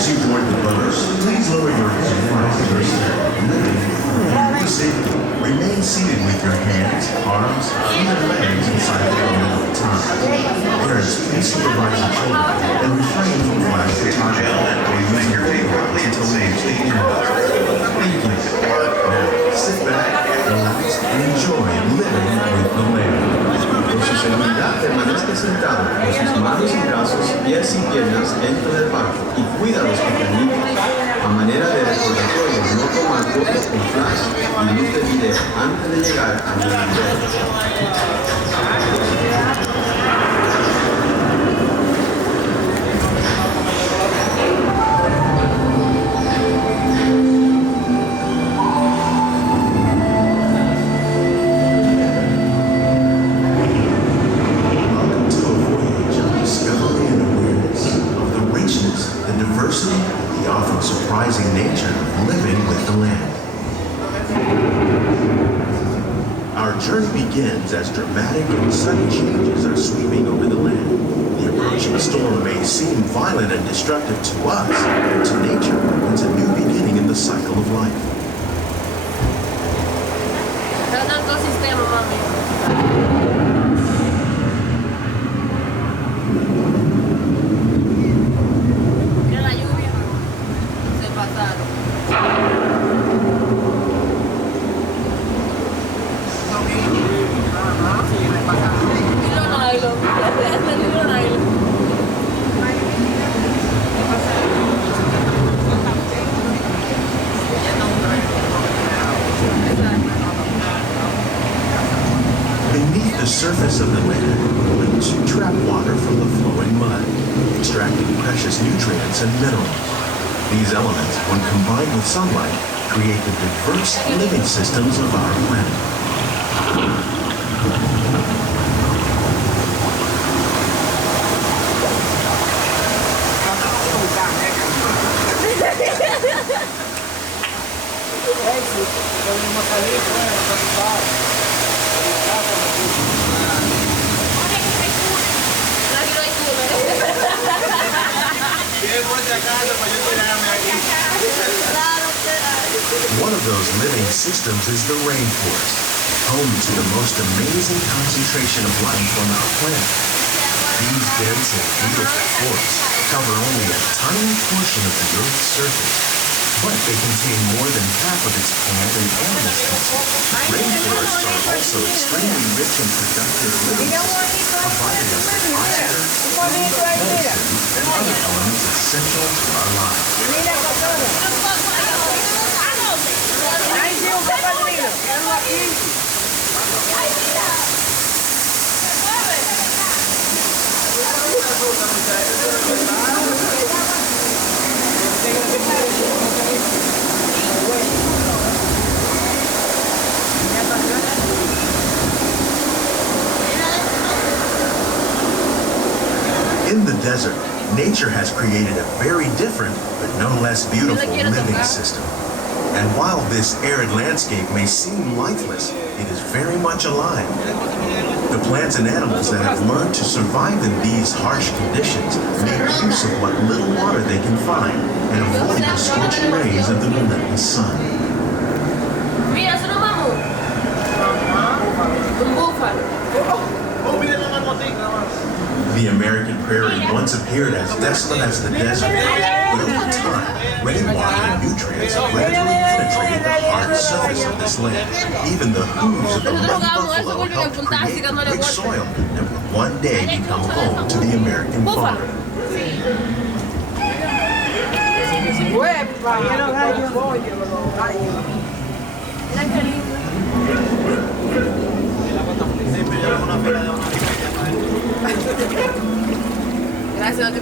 As you board the boat, please lower your head and safety. Remain seated with your hands, arms, feet, and legs inside the boat at all times. Parents, please supervise your children and refrain from flash photography or using your favorite until they take your boat. Thank you. Now, sit back, relax, and enjoy living with the land. Por su seguridad, permanezca sentado con sus manos y brazos, pies y piernas dentro del barco y cuida a los pequeñitos. A manera de recordatorio, no tomar fotos con flash y luz de video antes de llegar a nivel. Surprising nature of living with the land. Our journey begins as dramatic and sudden changes are sweeping over the land. The approaching storm may seem violent and destructive to us, but to nature, it's a new beginning in the cycle of life. Beneath the surface of the land, roots trap water from the flowing mud, extracting precious nutrients and minerals. These elements, when combined with sunlight, create the diverse living systems of our planet. One of those living systems is the rainforest, home to the most amazing concentration of life on our planet. These dense and beautiful forests cover only a tiny portion of the Earth's surface, but they contain more than half of its plant and animal species. Rainforests are also extremely rich and productive living systems, providing us with oxygen, food, medicine, and other elements essential to our lives. In the desert, nature has created a very different, but no less beautiful living system. And while this arid landscape may seem lifeless, it is very much alive. The plants and animals that have learned to survive in these harsh conditions make use of what little water they can find and avoid the scorching rays of the relentless sun. The American prairie once appeared as desolate as the desert, but over time, rainwater and nutrients gradually penetrated the hard surface of this land. Even the hooves of the muddy buffalo helped create the rich soil that would one day become home to the American farmer. Gracias, que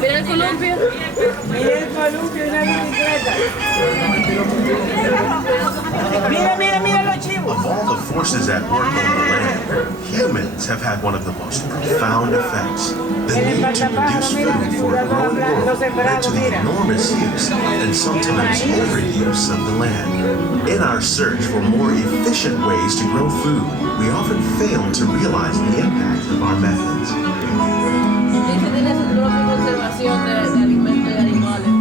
mira el columpio. Mira el columpio, una bicicleta. Mira los chivos. Of all the forces at work on the land, humans have had one of the most profound effects. The need to produce food for a growing world led to the enormous use and sometimes overuse of the land. In our search for more efficient ways to grow food, we often fail failed to realize the impact of our methods. Dice tiene su propia conservación de alimentos y animales.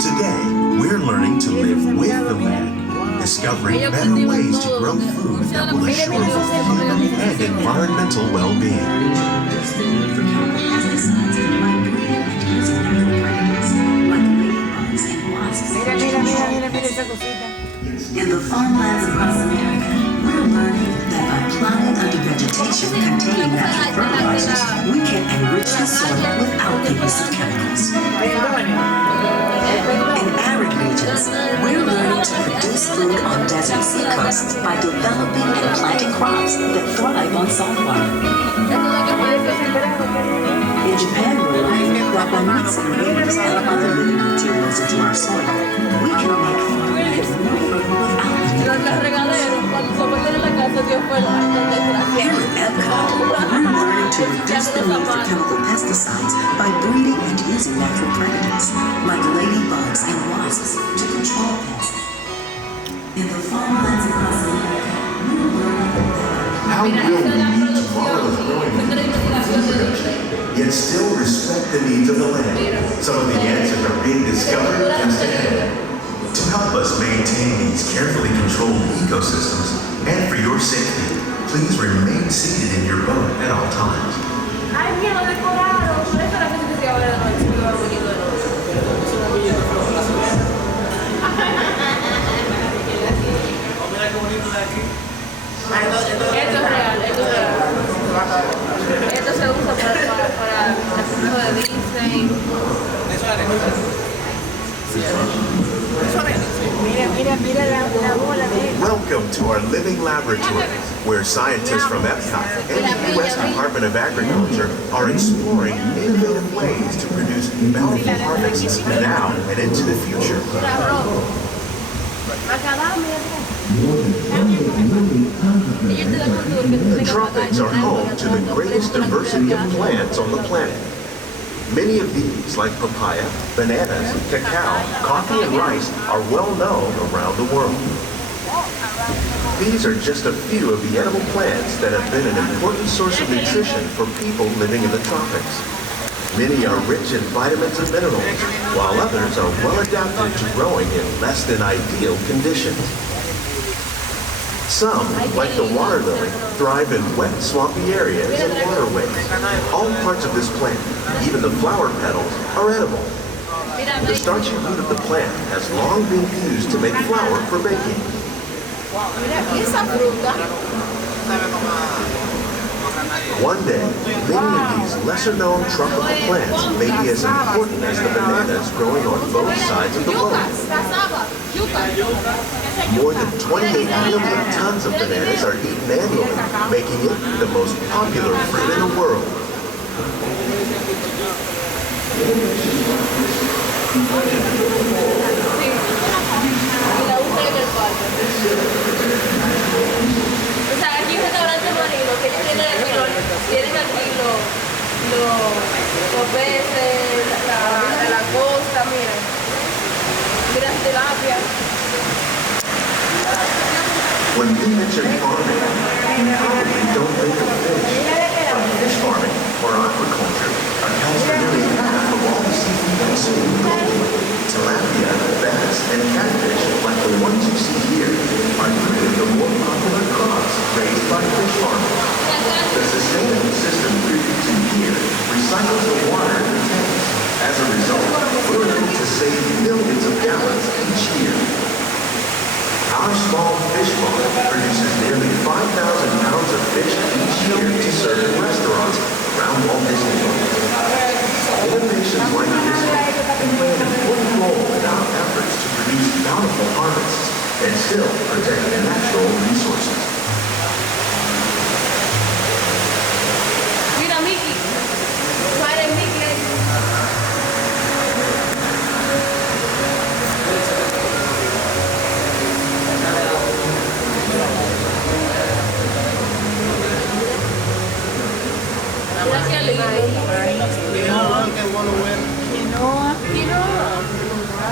Today, we're learning to live with the land, discovering better ways to grow food that will assure fulfillment and environmental well-being. In the farmlands across America, we're learning that by plowing under vegetation containing natural fertilizers, we can enrich the soil without the use of chemicals. In arid regions, we're learning to produce food on desert seacoasts by developing and planting crops that thrive on salt water. In Japan, we're learning that by mixing leaves and other living materials into our soil, we can make farmland more fertile without Los regaderos, cuando se meten en la casa, Dios fue lo alto de Here at EPCOT, we're learning to reduce the need for chemical pesticides by breeding and using natural predators, like ladybugs and wasps, to control pests. In the farmlands across America, we're learning that How will we meet tomorrow's growing needs, yet still respect the needs of the land? Some of the answers are being discovered just ahead. To help us maintain these carefully controlled ecosystems, and for your safety, please remain seated in your boat at all times. Ay, mira, lo decoraron. Por eso la gente que se iba a ver de noche, se iba bonito de noche. Mira qué bonito de aquí. Esto es real, esto es real. Esto se usa para el asunto de Disney. Eso es arena. Mira la bola de él. Welcome to our living laboratory, where scientists from EPCOT and the U.S. Department of Agriculture are exploring innovative ways to produce bountiful harvests now and into the future. The tropics are home to the greatest diversity of plants on the planet. Many of these, like papaya, bananas, cacao, coffee, and rice, are well known around the world. These are just a few of the edible plants that have been an important source of nutrition for people living in the tropics. Many are rich in vitamins and minerals, while others are well adapted to growing in less than ideal conditions. Some, like the water lily, thrive in wet, swampy areas and waterways. All parts of this plant, even the flower petals, are edible. The starchy root of the plant has long been used to make flour for baking. One day, many of these lesser-known tropical plants may be as important as the bananas growing on both sides of the boat. More than 28 million tons of bananas are eaten annually, making it the most popular fruit in the world. O sea, aquí hay un restaurante marino que tienen aquí los peces, la costa, mira. Mira tilapia. When we mention farming, we probably don't think of fish. But fish farming, or aquaculture, accounts for nearly half of all the seafood consumed globally. Tilapia, bass, and catfish, like the ones you see here, are three of the more popular crops raised by fish farmers. The sustainable system we're using here recycles the water in the tanks. As a result, we're able to save millions of gallons each year. Our small fish farm produces nearly 5,000 pounds of fish each year to serve in restaurants around Walt Disney World. Innovations like this can play an important role in our efforts to produce bountiful harvests and still protect natural resources. Mira, Mickey. Padre Mickey. Mira qué lindo. Quinoa, qué bueno ver. Quinoa.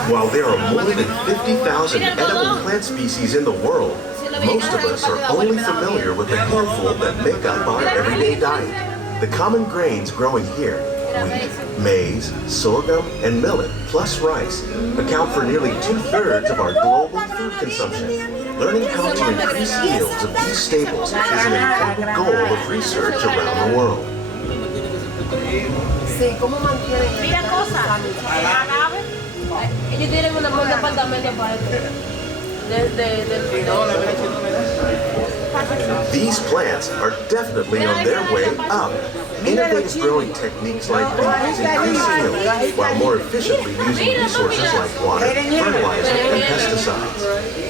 While there are more than 50,000 edible plant species in the world, most of us are only familiar with the handful that make up our everyday diet. The common grains growing here, wheat, maize, sorghum, and millet, plus rice, account for nearly 2/3 of our global food consumption. Learning how to increase yields of these staples is an important goal of research around the world. Mira cosa, ellos tienen un departamento para These plants are definitely on their way up. Innovative growing techniques like these increase yields while more efficiently using resources like water, fertilizer, and pesticides.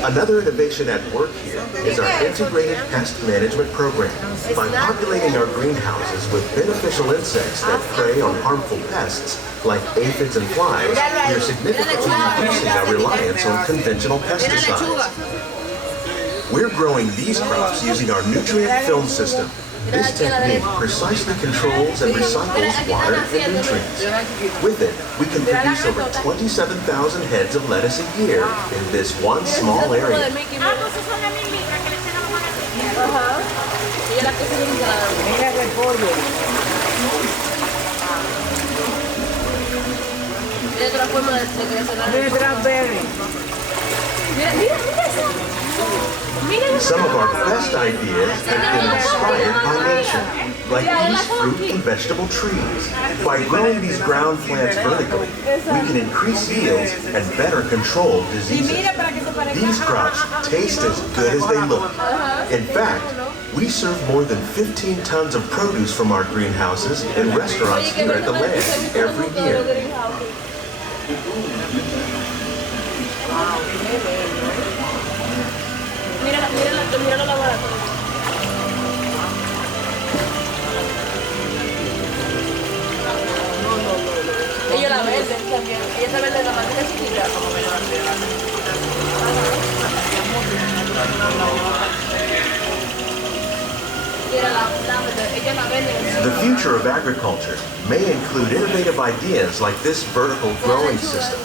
Another innovation at work here is our integrated pest management program. By populating our greenhouses with beneficial insects that prey on harmful pests, like aphids and flies, we are significantly reducing our reliance on conventional pesticides. We're growing these crops using our nutrient film system. This technique precisely controls and recycles water and nutrients. With it, we can produce over 27,000 heads of lettuce a year in this one small area. Some of our best ideas have been inspired by nature, like these fruit and vegetable trees. By growing these ground plants vertically, we can increase yields and better control diseases. These crops taste as good as they look. In fact, we serve more than 15 tons of produce from our greenhouses in restaurants here at the land every year. Mira la laboratorio. Ellos la venden también. Ella te vende la manteca chiquita. The future of agriculture may include innovative ideas like this vertical growing system.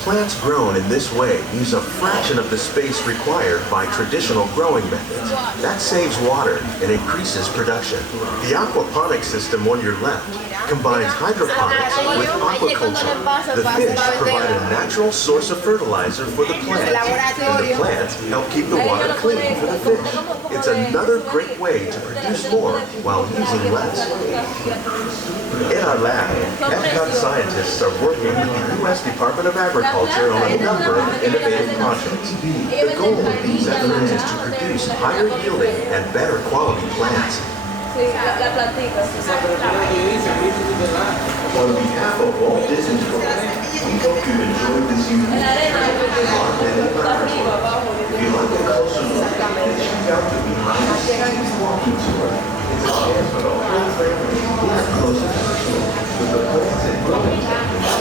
Plants grown in this way use a fraction of the space required by traditional growing methods. That saves water and increases production. The aquaponics system on your left combines hydroponics with aquaculture. The fish provide a natural source of fertilizer for the plants, and the plants help keep the water clean for the fish. It's another great way to produce more while using less. In our lab, EPCOT scientists are working with the U.S. Department of Agriculture on a number of innovative projects. The goal of these efforts is to produce higher yielding and better quality plants. On behalf of Walt Disney World, we hope you enjoyed this unique augmented laboratory. If you'd like a closer look, check out the behind-the-scenes walking tour. It's a chance for the whole family to get close and personal with the plants and growing techniques.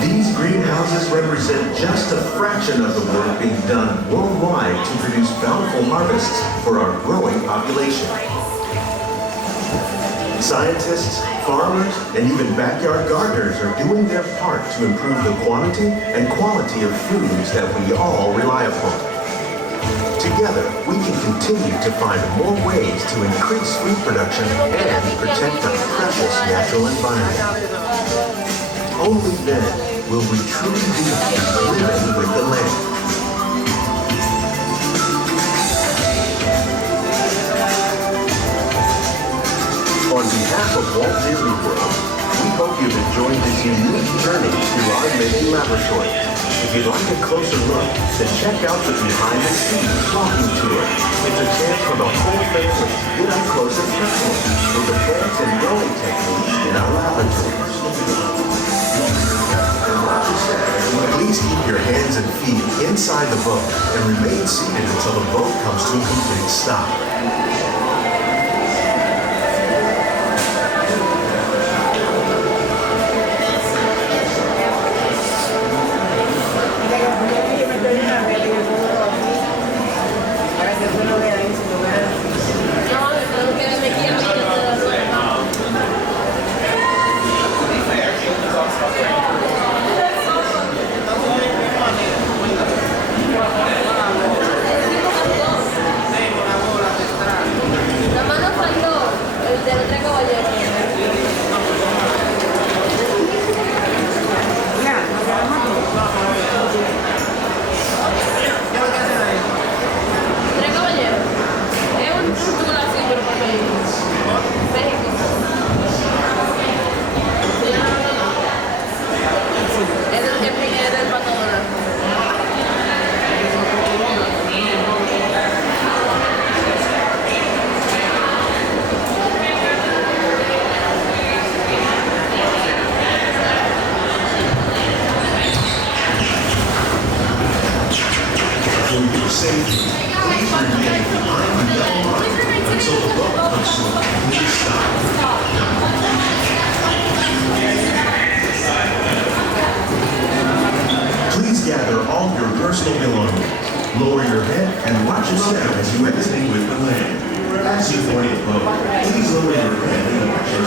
These greenhouses represent just a fraction of the work being done worldwide to produce bountiful harvests for our growing population. Scientists, farmers, and even backyard gardeners are doing their part to improve the quantity and quality of foods that we all rely upon. Together, we can continue to find more ways to increase food production and protect our precious natural environment. Only then will we truly be living with the land. On behalf of Walt Disney World, we hope you've enjoyed this unique journey through our making laboratory. If you'd like a closer look, then check out the behind-the-scenes walking tour. It's a chance for the whole family to get up close and personal with the plants and growing techniques in our laboratories. Please keep your hands and feet inside the boat and remain seated until the boat comes to a complete stop. Lower your head and watch your step as you exit with the land. As you board your boat, please lower your head and watch your